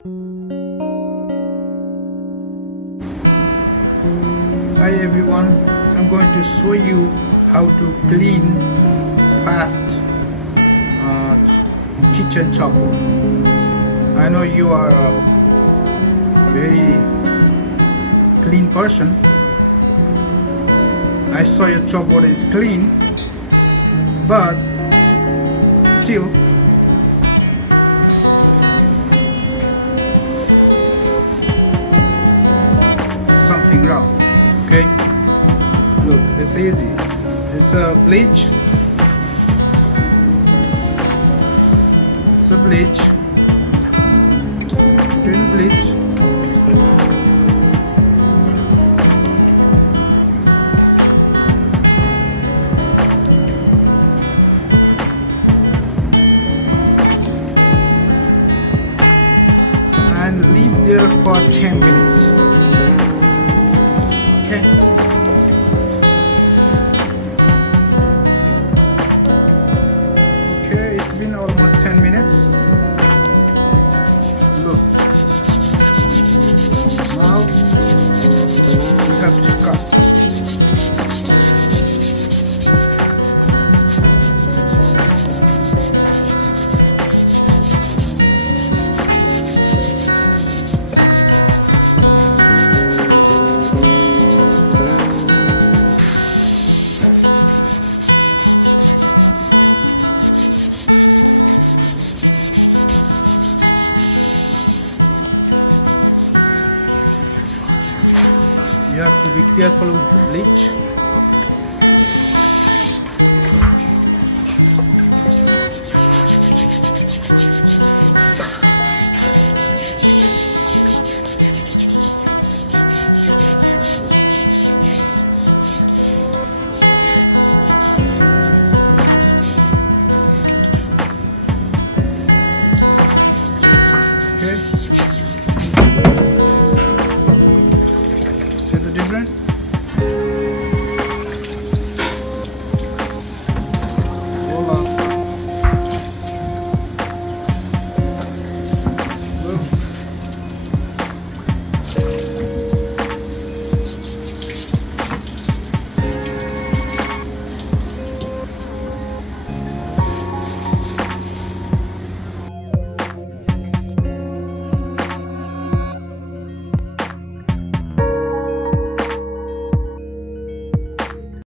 Hi everyone, I'm going to show you how to clean fast kitchen chopboard. I know you are a very clean person. I saw your chopboard is clean, but still something wrong. Okay, look, it's easy. It's a bleach. It's a bleach. Put in bleach. And leave there for 10 minutes. Okay. Okay, it's been almost 10 minutes. Look. Now we have to cut. You have to be careful with the bleach.